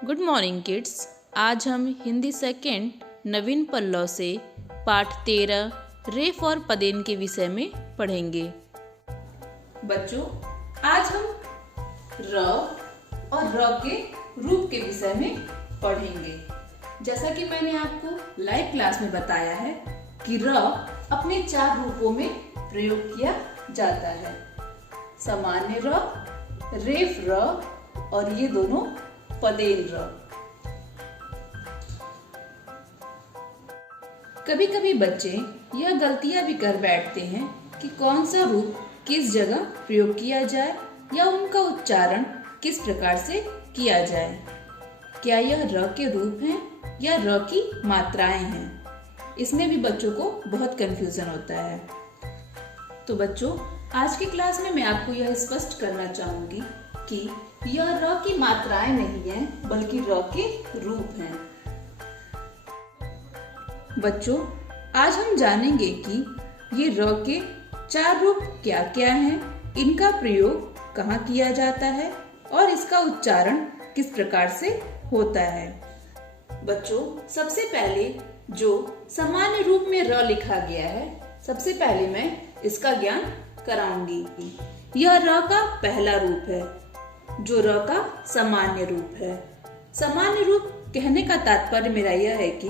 Good morning kids. आज हम Hindi second नवीन पल्लव से पाठ 13 रेफ और पदेन के विषय में पढ़ेंगे। बच्चों, आज हम र और र के रूप के विषय में पढ़ेंगे। जैसा कि मैंने आपको लाइव क्लास में बताया है कि र अपने 4 रूपों में प्रयोग किया जाता है। सामान्य र, रेफ र और ये दोनों पदेन र। कभी कभी बच्चे यह गलतियां भी कर बैठते हैं कि कौन सा रूप किस जगह प्रयोग किया जाए या उनका उच्चारण किस प्रकार से किया जाए। क्या यह र के रूप हैं या र की मात्राएं हैं? इसमें भी बच्चों को बहुत कंफ्यूजन होता है। तो बच्चों, आज की क्लास में मैं आपको यह स्पष्ट करना चाहूंगी कि यह र की मात्राएं नहीं है बल्कि र के रूप हैं। बच्चों, आज हम जानेंगे कि ये र के 4 रूप क्या क्या हैं, इनका प्रयोग कहाँ किया जाता है और इसका उच्चारण किस प्रकार से होता है। बच्चों, सबसे पहले जो सामान्य रूप में र लिखा गया है, सबसे पहले मैं इसका ज्ञान कराऊंगी। यह र का पहला रूप है, जो र का सामान्य रूप है। सामान्य रूप कहने का तात्पर्य मेरा यह है कि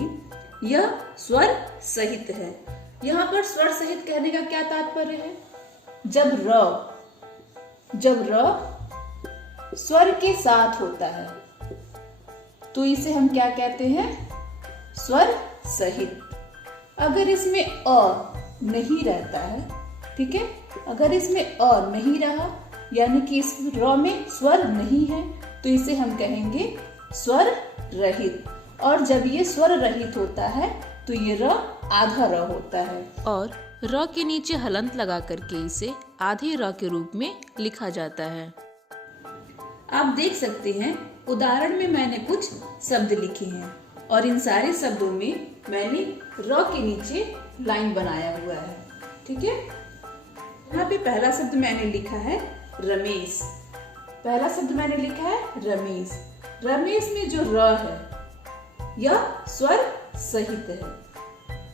यह स्वर सहित है। यहाँ पर स्वर सहित कहने का क्या तात्पर्य है? जब र स्वर के साथ होता है तो इसे हम क्या कहते हैं? स्वर सहित। अगर इसमें अ नहीं रहता है, ठीक है, अगर इसमें अ नहीं रहा यानी कि इस र में स्वर नहीं है तो इसे हम कहेंगे स्वर रहित। और जब ये स्वर रहित होता है तो ये र आधा र होता है और र के नीचे हलंत लगा करके इसे आधे र के रूप में लिखा जाता है। आप देख सकते हैं उदाहरण में मैंने कुछ शब्द लिखे हैं और इन सारे शब्दों में मैंने र के नीचे लाइन बनाया हुआ है, ठीक है। यहाँ पे पहला शब्द मैंने लिखा है रमेश। पहला शब्द मैंने लिखा है रमेश। रमेश में जो र है यह स्वर सहित है।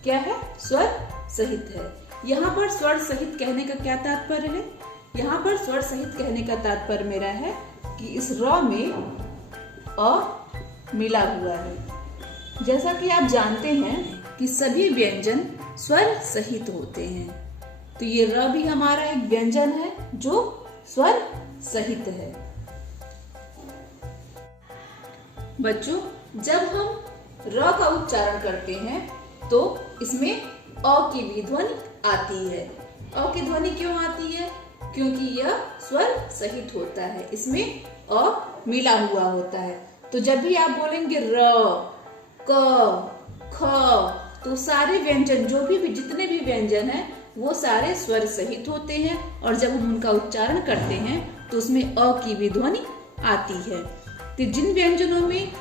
क्या है? स्वर सहित है। यहाँ पर स्वर सहित कहने का क्या तात्पर्य है? यहाँ पर स्वर सहित कहने का तात्पर्य मेरा है कि इस र में अ मिला हुआ है। जैसा कि आप जानते हैं कि सभी व्यंजन स्वर सहित होते हैं, तो ये र भी हमारा एक व्यंजन है जो स्वर सहित है। बच्चों, जब हम र का उच्चारण करते हैं तो इसमें अ की भी ध्वनि आती है। अ की ध्वनि क्यों आती है? क्योंकि यह स्वर सहित होता है, इसमें अ मिला हुआ होता है। तो जब भी आप बोलेंगे र, क, ख, तो सारे व्यंजन जितने भी व्यंजन हैं वो सारे स्वर सहित होते हैं और जब हम उनका उच्चारण करते हैं तो उसमें अ की भी ध्वनि आती है। तो जिन व्यंजनों में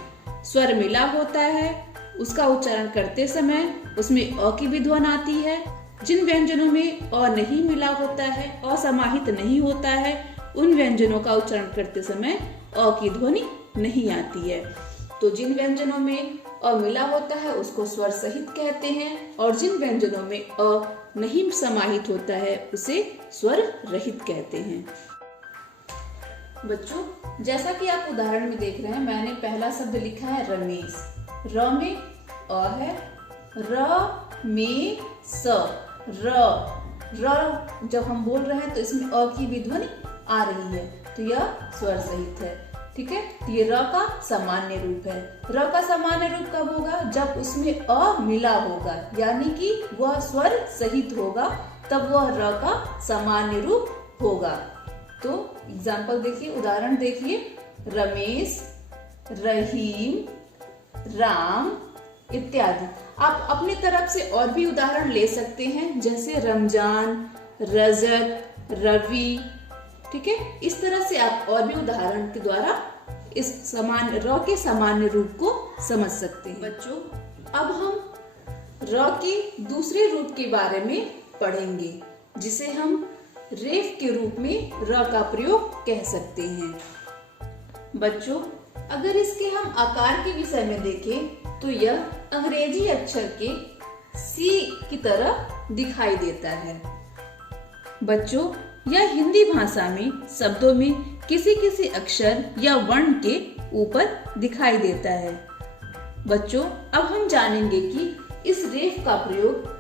स्वर मिला होता है उसका उच्चारण करते समय उसमें अ की भी ध्वनि आती है। जिन व्यंजनों में अ नहीं मिला होता है, असमाहित नहीं होता है, उन व्यंजनों का उच्चारण करते समय अ की ध्वनि नहीं आती है। तो जिन व्यंजनों में अ मिला होता है उसको स्वर सहित कहते हैं और जिन व्यंजनों में अ नहीं समाहित होता है उसे स्वर रहित कहते हैं। बच्चों, जैसा कि आप उदाहरण में देख रहे हैं, मैंने पहला शब्द लिखा है रमेश। र में अ है, र में स। र जब हम बोल रहे हैं तो इसमें अ की भी ध्वनि आ रही है, तो यह स्वर सहित है, ठीक है। ये र का सामान्य रूप है। र का सामान्य रूप कब होगा? जब उसमें अ मिला होगा, यानी कि वह स्वर सहित होगा, तब वह र का सामान्य रूप होगा। तो एग्जाम्पल देखिए, उदाहरण देखिए, रमेश, रहीम, राम इत्यादि। आप अपनी तरफ से और भी उदाहरण ले सकते हैं, जैसे रमजान, रजत, रवि, ठीक है। इस तरह से आप और भी उदाहरण के द्वारा इस सामान्य र के सामान्य रूप को समझ सकते हैं। बच्चों, अब हम र के दूसरे रूप के बारे में पढ़ेंगे, जिसे हम रेफ के रूप में र का प्रयोग कह सकते हैं। बच्चों, अगर इसके हम आकार के विषय में देखें तो यह अंग्रेजी अक्षर के सी की तरह दिखाई देता है। बच्चों, यह हिंदी भाषा में शब्दों में किसी किसी अक्षर या वर्ण के ऊपर दिखाई देता है। बच्चों, अब हम जानेंगे कि इस रेफ का प्रयोग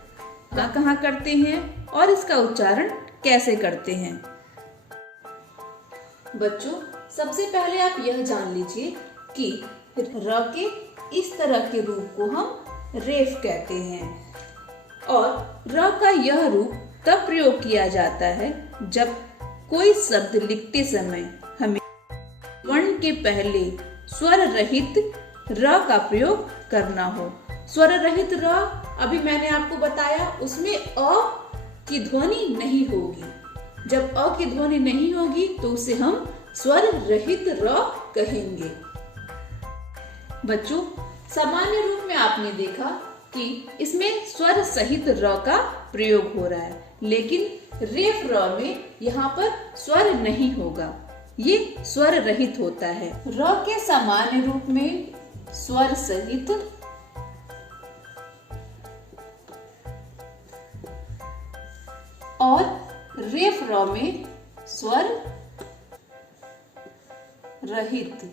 कहाँ करते हैं और इसका उच्चारण कैसे करते हैं। बच्चों, सबसे पहले आप यह जान लीजिए कि र के इस तरह के रूप को हम रेफ कहते हैं और र का यह रूप तब प्रयोग किया जाता है जब कोई शब्द लिखते समय हमें वर्ण के पहले स्वर रहित र का प्रयोग करना हो। स्वर रहित र अभी मैंने आपको बताया, उसमें अ की ध्वनि नहीं होगी। जब अ की ध्वनि नहीं होगी तो उसे हम स्वर रहित र कहेंगे। बच्चों, सामान्य रूप में आपने देखा कि इसमें स्वर सहित र का प्रयोग हो रहा है, लेकिन रेफ र में यहाँ पर स्वर नहीं होगा, ये स्वर रहित होता है। र के सामान्य रूप में स्वर सहित और रेफ र में स्वर रहित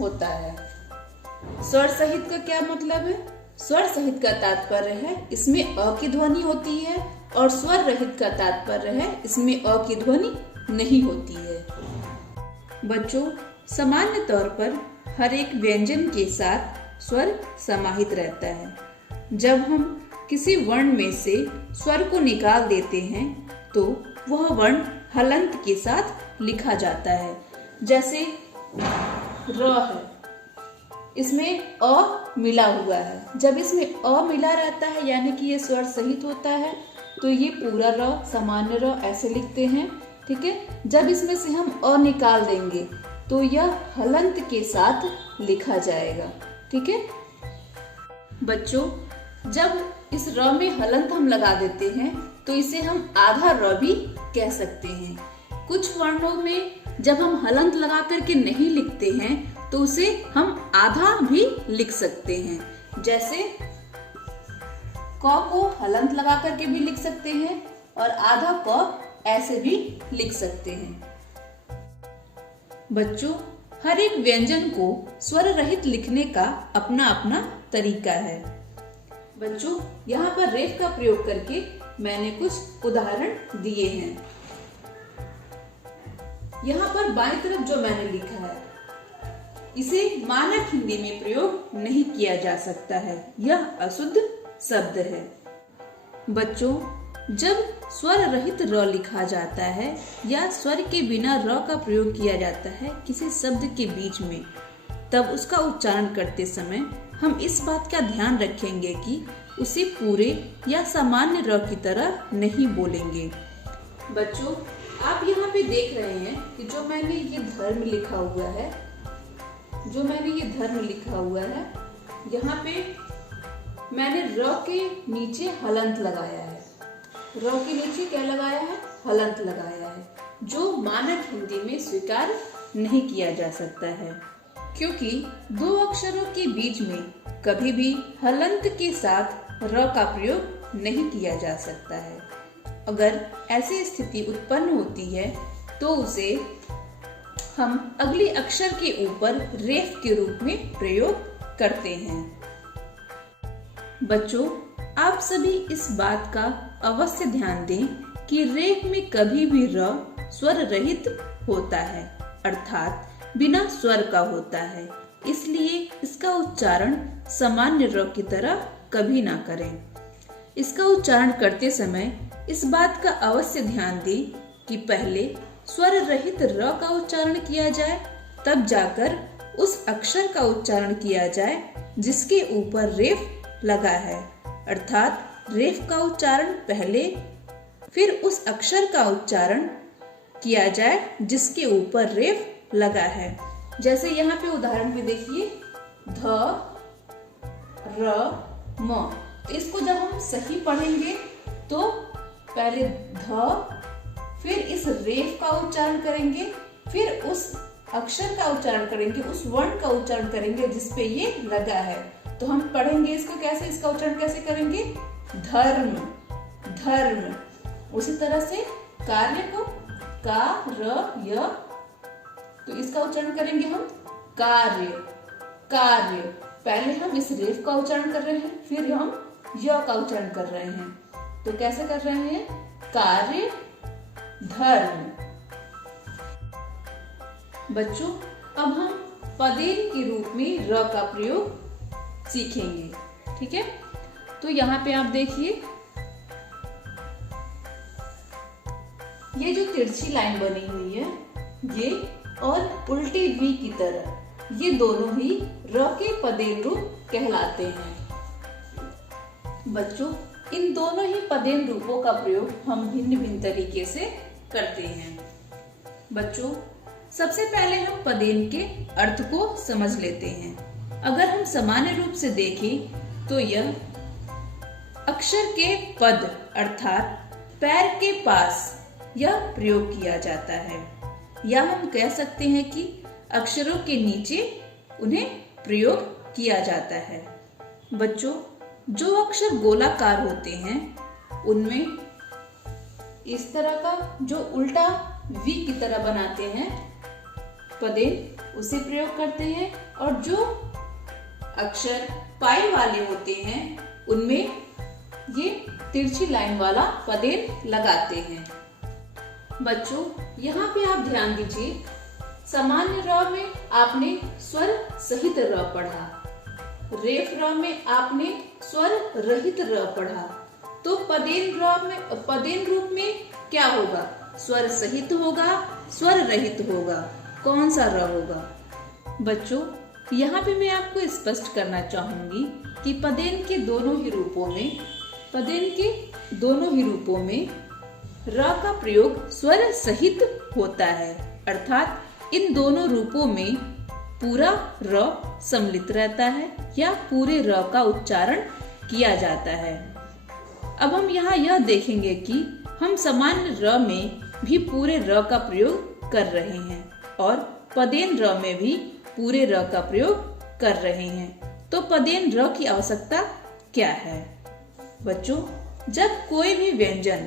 होता है। स्वर सहित का क्या मतलब है? स्वर सहित का तात्पर्य है इसमें अ की ध्वनि होती है और स्वर रहित का तात्पर्य है इसमें अ की ध्वनि नहीं होती है। बच्चों, सामान्य तौर पर हर एक व्यंजन के साथ स्वर समाहित रहता है। जब हम किसी वर्ण में से स्वर को निकाल देते हैं तो वह वर्ण हलंत के साथ लिखा जाता है। जैसे र है, इसमें अ मिला हुआ है। जब इसमें अ मिला रहता है यानी कि ये स्वर सहित होता है तो ये पूरा र, सामान्य र ऐसे लिखते हैं, ठीक है। जब इसमें से हम अ निकाल देंगे तो यह हलंत के साथ लिखा जाएगा, ठीक है। बच्चों, जब इस र में हलंत हम लगा देते हैं तो इसे हम आधा र भी कह सकते हैं। कुछ वर्णों में जब हम हलंत लगा करके नहीं लिखते हैं तो उसे हम आधा भी लिख सकते हैं। जैसे क को हलंत लगा करके भी लिख सकते हैं और आधा क ऐसे भी लिख सकते हैं। बच्चों, हर एक व्यंजन को स्वर रहित लिखने का अपना अपना तरीका है। बच्चों, यहाँ पर रेफ का प्रयोग करके मैंने कुछ उदाहरण दिए हैं। यहाँ पर बाईं तरफ जो मैंने लिखा है इसे मानक हिंदी में प्रयोग नहीं किया जा सकता है, यह अशुद्ध शब्द है। बच्चों, जब स्वर रहित र लिखा जाता है या स्वर के बिना र का प्रयोग किया जाता है किसी शब्द के बीच में, तब उसका उच्चारण करते समय हम इस बात का ध्यान रखेंगे कि उसे पूरे या सामान्य र की तरह नहीं बोलेंगे। बच्चों, आप यहाँ पे देख रहे हैं कि जो मैंने ये धर्म लिखा हुआ है, यहाँ पे मैंने र के नीचे हलंत लगाया है। र के नीचे क्या लगाया है? हलंत लगाया है, जो मानक हिंदी में स्वीकार नहीं किया जा सकता है, क्योंकि दो अक्षरों के बीच में कभी भी हलंत के साथ र का प्रयोग नहीं किया जा सकता है। अगर ऐसी स्थिति उत्पन्न होती है तो उसे हम अगले अक्षर के ऊपर रेफ के रूप में प्रयोग करते हैं। बच्चों, आप सभी इस बात का अवश्य ध्यान दें कि रेफ में कभी भी र स्वर रहित होता है, अर्थात बिना स्वर का होता है, इसलिए इसका उच्चारण सामान्य र की तरह कभी ना करें। इसका उच्चारण करते समय इस बात का अवश्य ध्यान दें कि पहले स्वर रहित र का उच्चारण किया जाए, तब जाकर उस अक्षर का उच्चारण किया जाए जिसके ऊपर रेफ लगा है, अर्थात रेफ का उच्चारण पहले, फिर उस अक्षर का उच्चारण किया जाए जिसके ऊपर रेफ लगा है। जैसे यहाँ पे उदाहरण में देखिए, ध र म। तो इसको जब हम सही पढ़ेंगे तो पहले ध, फिर इस रेफ का उच्चारण करेंगे, फिर उस अक्षर का उच्चारण करेंगे, उस वर्ण का उच्चारण करेंगे जिसपे ये लगा है। तो हम पढ़ेंगे इसको कैसे, इसका उच्चारण कैसे करेंगे, धर्म, धर्म। उसी तरह से कार्य को कार्य, तो इसका उच्चारण करेंगे हम कार्य, कार्य। पहले हम इस रेफ का उच्चारण कर रहे हैं, फिर हम य का उच्चारण कर रहे हैं। तो कैसे कर रहे हैं, कार्य धर्म। बच्चों अब हम पदेन के रूप में र का प्रयोग सीखेंगे, ठीक है। तो यहाँ पे आप देखिए, ये जो तिरछी लाइन बनी हुई है, ये और उल्टे वी की तरह, ये दोनों ही र के पदेन रूप कहलाते हैं। बच्चों इन दोनों ही पदेन रूपों का प्रयोग हम भिन्न भिन्न तरीके से करते हैं। बच्चों सबसे पहले हम पदेन के अर्थ को समझ लेते हैं। अगर हम सामान्य रूप से देखें तो यह अक्षर के पद अर्थात पैर के पास यह प्रयोग किया जाता है, या हम कह सकते हैं कि अक्षरों के नीचे उन्हें प्रयोग किया जाता है। बच्चों जो अक्षर गोलाकार होते हैं उनमें इस तरह का जो उल्टा वी की तरह बनाते हैं पदेन, उसे प्रयोग करते हैं, और जो अक्षर पाई वाले होते हैं उनमें ये तिरछी लाइन वाला पदेन लगाते हैं। बच्चों यहाँ पे आप ध्यान दीजिए, सामान्य र में आपने स्वर सहित र पढ़ा, रेफ र में आपने स्वर रहित र पढ़ा। तो पदेन रूप में क्या होगा, स्वर सहित होगा, स्वर रहित होगा, कौन सा र होगा। बच्चों यहाँ पे मैं आपको स्पष्ट करना चाहूंगी कि पदेन के दोनों ही रूपों में र का प्रयोग स्वर सहित होता है, अर्थात इन दोनों रूपों में पूरा र सम्मिलित रहता है या पूरे र का उच्चारण किया जाता है। अब हम यहाँ यह देखेंगे कि हम सामान्य र में भी पूरे र का प्रयोग कर रहे हैं और पदेन र में भी पूरे र का प्रयोग कर रहे हैं। तो पदेन र की आवश्यकता क्या है। बच्चों जब कोई भी व्यंजन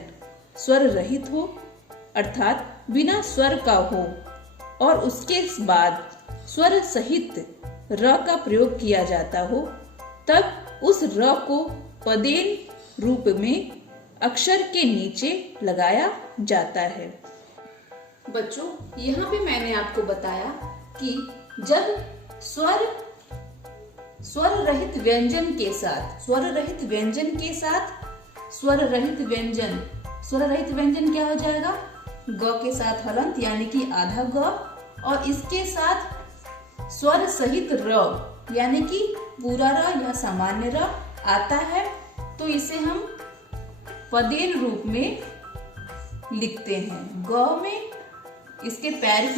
स्वर रहित हो अर्थात बिना स्वर का हो और उसके बाद स्वर सहित र का प्रयोग किया जाता हो, तब उस र को पदेन रूप में अक्षर के नीचे लगाया जाता है। बच्चों यहाँ पे मैंने आपको बताया कि जब स्वर रहित व्यंजन के साथ स्वर रहित व्यंजन क्या हो जाएगा, ग के साथ हलंत यानी कि आधा ग, और इसके साथ स्वर सहित र यानी कि पूरा र या सामान्य र आता है, तो इसे हम पदेन रूप में लिखते हैं। ग में इसके पैर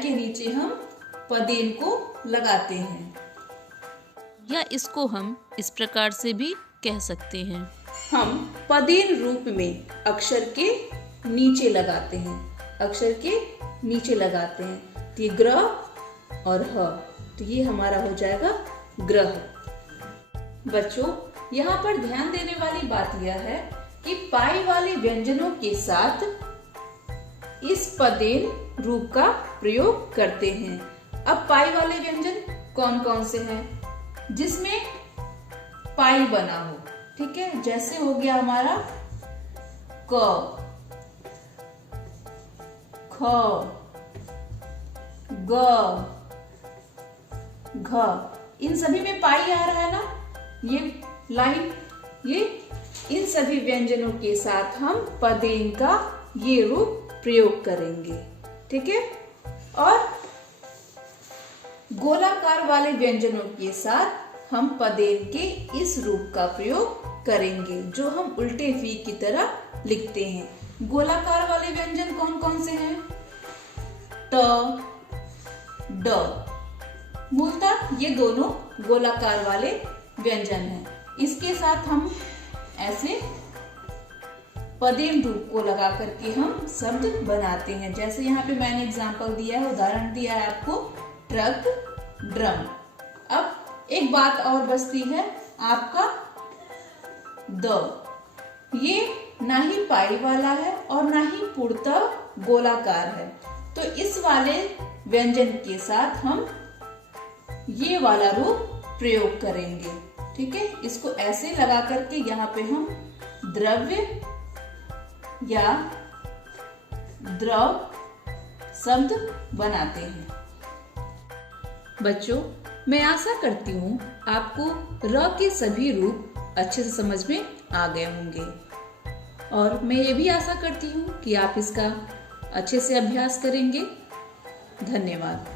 के नीचे हम पदेन को लगाते हैं, या इसको हम इस प्रकार से भी कह सकते हैं, हम पदेन रूप में अक्षर के नीचे लगाते हैं। तो ये ग्र और ह, तो ये हमारा हो जाएगा ग्रह। बच्चों यहाँ पर ध्यान देने वाली बात यह है कि पाई वाले व्यंजनों के साथ इस पदेन रूप का प्रयोग करते हैं। अब पाई वाले व्यंजन कौन कौन से हैं जिसमें पाई बना हो, ठीक है। जैसे हो गया हमारा क, ख, ग, घ, इन सभी में पाई आ रहा है ना, ये लाइन, ये इन सभी व्यंजनों के साथ हम पदेन का ये रूप प्रयोग करेंगे, ठीक है। और गोलाकार वाले व्यंजनों के साथ हम पदेन के इस रूप का प्रयोग करेंगे जो हम उल्टे वी की तरह लिखते हैं। गोलाकार वाले व्यंजन कौन कौन से हैं, ट, ड, मूलतः ये दोनों गोलाकार वाले व्यंजन हैं। इसके साथ हम ऐसे पदेन रूप को लगा करके हम शब्द बनाते हैं। जैसे यहाँ पे मैंने एग्जाम्पल दिया है, उदाहरण दिया है आपको, ट्रक, ड्रम। अब एक बात और बचती है आपका द। ये ना ही पाई वाला है और ना ही पूर्णतः गोलाकार है, तो इस वाले व्यंजन के साथ हम ये वाला रूप प्रयोग करेंगे। ठीक है, इसको ऐसे लगा करके यहाँ पे हम द्रव्य या द्रव शब्द बनाते हैं। बच्चों, मैं आशा करती हूँ आपको र के सभी रूप अच्छे से समझ में आ गए होंगे, और मैं ये भी आशा करती हूँ कि आप इसका अच्छे से अभ्यास करेंगे। धन्यवाद।